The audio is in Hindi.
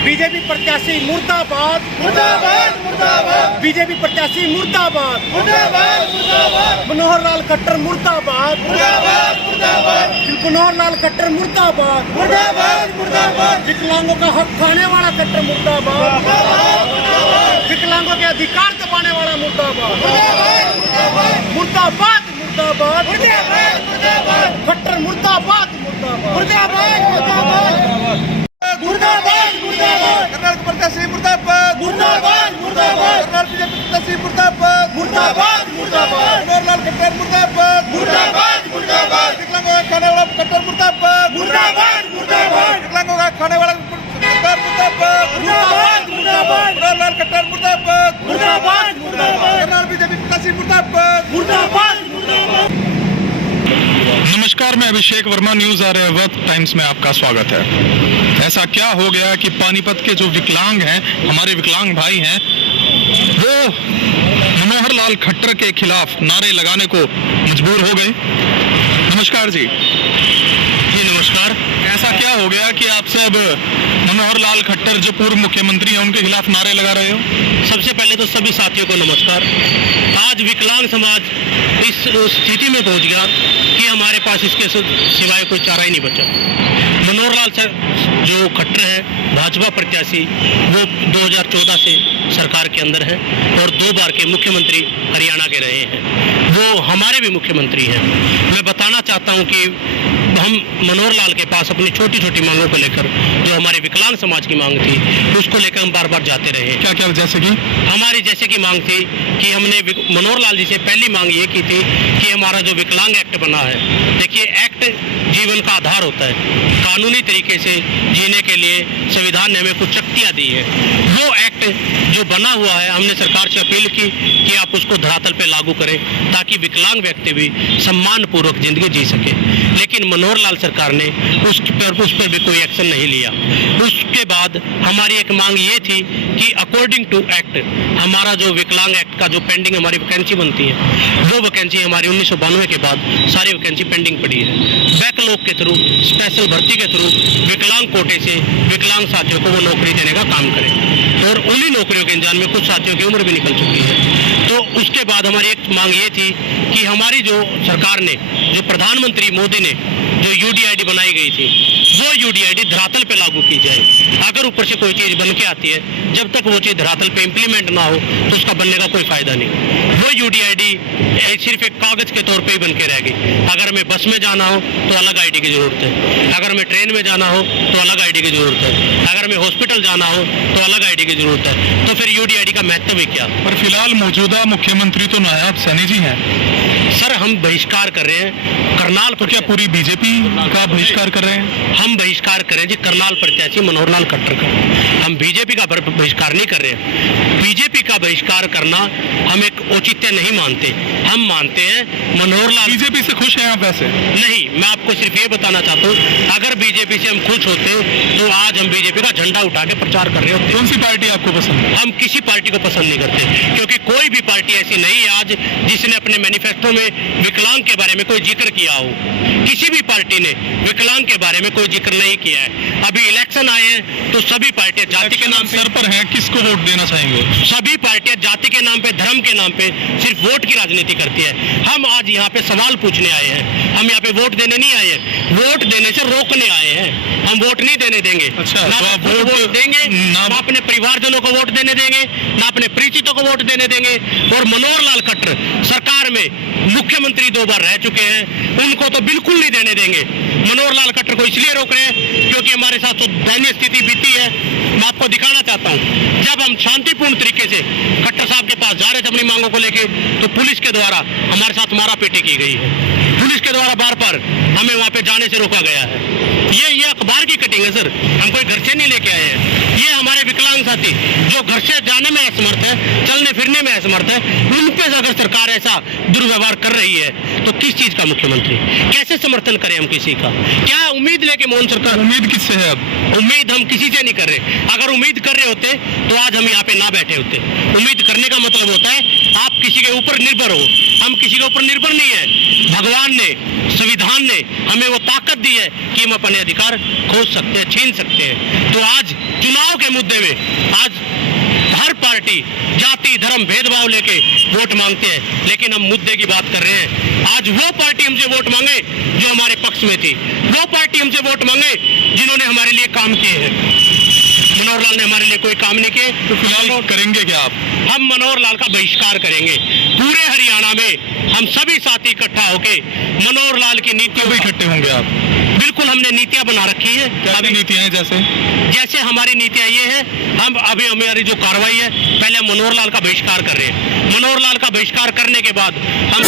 बीजेपी प्रत्याशी मुर्दाबाद मुर्दाबाद मुर्दाबाद बीजेपी प्रत्याशी मुर्दाबाद मुर्दाबाद मुर्दाबाद मनोहर लाल खट्टर मुर्दाबाद मुर्दाबाद मुर्दाबाद मनोहर लाल खट्टर मुर्दाबाद मुर्दाबाद मुर्दाबाद विकलांगों का हक खाने वाला खट्टर मुर्दाबाद विकलांगों के अधिकार दबाने वाला मुर्दाबाद मुर्दाबाद मुर्दाबाद मुर्दाबाद खट्टर मुर्दाबाद मुर्दाबाद मुर्दाबाद मुर्दाबाद मुर्दाबाद कर्नाटक प्रत्याशी मुर्दाबाद मुर्दाबाद मुर्दाबाद कर्नाटक बीजेपी प्रत्याशी मुर्दाबाद मुर्दाबाद मुर्दाबाद मनोहर लाल खट्टर मुर्दाबाद मुर्दाबाद मुर्दाबाद विकलांगों का खाने वाला खट्टर मुर्दाबाद मुर्दाबाद मुर्दाबाद विकलांगों का खाने वाला खट्टर मुर्दाबाद मुर्दाबाद मुर्दाबाद मनोहर लाल खट्टर मुर्दाबाद मुर्दाबाद मुर्दाबाद कर्नाटक बीजेपी प्रत्याशी मुर्दाबाद मुर्दाबाद मुर्दाबाद। नमस्कार, मैं अभिषेक वर्मा, न्यूज आ रहे वक्त टाइम्स में आपका स्वागत है। ऐसा क्या हो गया कि पानीपत के जो विकलांग हैं, हमारे विकलांग भाई हैं, वो मनोहर लाल खट्टर के खिलाफ नारे लगाने को मजबूर हो गए। नमस्कार जी। नमस्कार। ऐसा क्या हो गया कि आप सब मनोहर लाल खट्टर जो पूर्व मुख्यमंत्री हैं उनके खिलाफ नारे लगा रहे हो? सबसे पहले तो सभी साथियों को नमस्कार। आज विकलांग समाज इस स्थिति में पहुंच गया कि हमारे पास इसके सिवाय कोई चारा ही नहीं बचा। मनोहर लाल सर जो खट्टर है, भाजपा प्रत्याशी, वो 2014 से सरकार के अंदर है और 2 बार के मुख्यमंत्री हरियाणा के रहे हैं। वो हमारे भी मुख्यमंत्री हैं। मैं बताना चाहता हूं कि हम मनोहर लाल के पास अपनी छोटी छोटी मांगों को लेकर, जो हमारे विकलांग समाज की मांग थी, उसको लेकर हम बार बार जाते रहे। क्या क्या? जैसे कि हमारी जैसे कि मांग थी कि हमने मनोहर लाल जी से पहली मांग ये की थी कि हमारा जो विकलांग एक्ट बना है, देखिए एक्ट जीवन का आधार होता है। कानूनी तरीके से जीने के लिए संविधान ने हमें कुछ शक्तियाँ दी है। वो एक्ट जो बना हुआ है, हमने सरकार से अपील की कि आप उसको धरातल पे लागू करें ताकि विकलांग व्यक्ति भी सम्मानपूर्वक जिंदगी जी सके। लेकिन मनोहर लाल सरकार ने उस पर भी कोई एक्शन नहीं लिया। उसके बाद हमारी एक मांग ये थी कि अकॉर्डिंग टू एक्ट हमारा जो विकलांग एक्ट का जो पेंडिंग हमारी वैकेंसी बनती है, वो वैकेंसी हमारी 1992 के बाद सारी वैकेंसी पेंडिंग पड़ी है। बैकलॉग के थ्रू, स्पेशल भर्ती के थ्रू विकलांग कोटे से विकलांग साथियों को वो नौकरी देने का काम करें और उन्हीं नौकरियों के इंतजाम में कुछ साथियों की उम्र भी निकल चुकी है। तो उसके बाद हमारी एक मांग ये थी कि हमारी जो सरकार ने, जो प्रधानमंत्री मोदी ने जो यूडीआईडी बनाई गई थी, वो यूडीआईडी धरातल पे लागू की जाए। अगर ऊपर से कोई चीज़ बन के आती है, जब तक वो चीज़ धरातल पे इम्प्लीमेंट ना हो तो उसका बनने का कोई फायदा नहीं। वो यूडीआईडी सिर्फ एक कागज के तौर पे ही बन के रह गई। अगर हमें बस में जाना हो तो अलग आईडी की जरूरत है, अगर हमें ट्रेन में जाना हो तो अलग आईडी की जरूरत है, अगर हमें हॉस्पिटल जाना हो तो अलग आईडी की जरूरत है। तो फिर यूडीआईडी का महत्व ही क्या? पर फिलहाल मौजूदा मुख्यमंत्री तो नायब सैनी जी हैं। सर, हम बहिष्कार कर रहे हैं करनाल। तो क्या पूरी बीजेपी का बहिष्कार कर रहे हैं? हम बहिष्कार करें जी करनाल प्रत्याशी मनोहर लाल खट्टर का। हम बीजेपी का बहिष्कार नहीं कर रहे हैं। बीजेपी का बहिष्कार करना हम एक औचित्य नहीं मानते। हम मानते हैं मनोहर लाल। बीजेपी से खुश हैं आप? वैसे नहीं, मैं आपको सिर्फ ये बताना चाहता हूँ, अगर बीजेपी से हम खुश होते तो आज हम बीजेपी का झंडा उठा के प्रचार कर रहे होते। कौन सी पार्टी आपको पसंद है? हम किसी पार्टी को पसंद नहीं करते, क्योंकि कोई भी पार्टी ऐसी नहीं है आज जिसने अपने मैनिफेस्टो में विकलांग के बारे में कोई जिक्र किया हो। किसी भी पार्टी ने विकलांग के बारे में कोई जिक्र नहीं किया है। अभी इलेक्शन आए हैं तो सभी पार्टियां जाति के नाम सर पर हैं, किसको वोट देना चाहेंगे? सभी पार्टियां जाति के नाम पे, धर्म के नाम पे सिर्फ वोट की राजनीति करती है। हम आज यहाँ पे सवाल पूछने आए हैं, हम यहाँ पे वोट देने नहीं आए हैं, वोट देने से रोकने आए हैं। हम वोट नहीं देने देंगे। अच्छा, ना तो वोट देंगे, ना अपने परिवारजनों को वोट देने देंगे, ना अपने परिचितों को वोट देने देंगे। और मनोहर लाल खट्टर सरकार में मुख्यमंत्री 2 बार रह चुके हैं, उनको तो बिल्कुल नहीं देने देंगे। मनोहर लाल खट्टर को इसलिए रोक रहे हैं क्योंकि हमारे साथ तो दयनीय स्थिति बीती है। मैं आपको दिखाना चाहता हूँ, जब हम शांतिपूर्ण तरीके से खट्टर साहब के पास जा रहे थे अपनी मांगों को लेके, तो पुलिस के द्वारा हमारे साथ मारापीटी की गई है। पुलिस के द्वारा बार बार हमें वहाँ पे जाने से रोका गया है। ये अखबार की कटिंग है सर, हम कोई घर से नहीं लेके आए हैं। ये हमारे विकलांग साथी जो घर से जाने में असमर्थ है, चलने फिरने में असमर्थ है, उन पे अगर सरकार ऐसा दुर्व्यवहार कर रही है तो किस चीज का मुख्यमंत्री? कैसे समर्थन करें हम किसी का? क्या उम्मीद लेके मोहन सरकार? उम्मीद किससे है अब? उम्मीद हम किसी से नहीं कर रहे। अगर उम्मीद कर रहे होते तो आज हम यहाँ पे ना बैठे होते। उम्मीद करने का मतलब होता है आप किसी के ऊपर निर्भर हो। हम किसी के ऊपर निर्भर नहीं है। भगवान ने संविधान ने हमें वो ताकत दी है कि हम अपने अधिकार खोज सकते हैं, छीन सकते हैं। तो आज चुनाव के मुद्दे में आज हर पार्टी जाति धर्म भेदभाव लेके वोट मांगते हैं, लेकिन हम मुद्दे की बात कर रहे हैं। आज वो पार्टी हमसे वोट मांगे जो हमारे पक्ष में थी, वो पार्टी हमसे वोट मांगे जिन्होंने हमारे लिए काम किए हैं। मनोहर लाल ने हमारे लिए कोई काम नहीं किए, तो फिलहाल करेंगे क्या आप? हम मनोहर लाल का बहिष्कार करेंगे। पूरे हरियाणा में हम सभी साथी इकट्ठा होके मनोहर लाल की नीतियों कब का- इकट्ठे होंगे आप? बिल्कुल, हमने नीतियां बना रखी है। क्या नीतियां हैं जैसे? जैसे हमारी नीतियां ये है, हम अभी हमारी जो कार्रवाई है, पहले हम मनोहर लाल का बहिष्कार कर रहे हैं। मनोहर लाल का बहिष्कार करने के बाद हम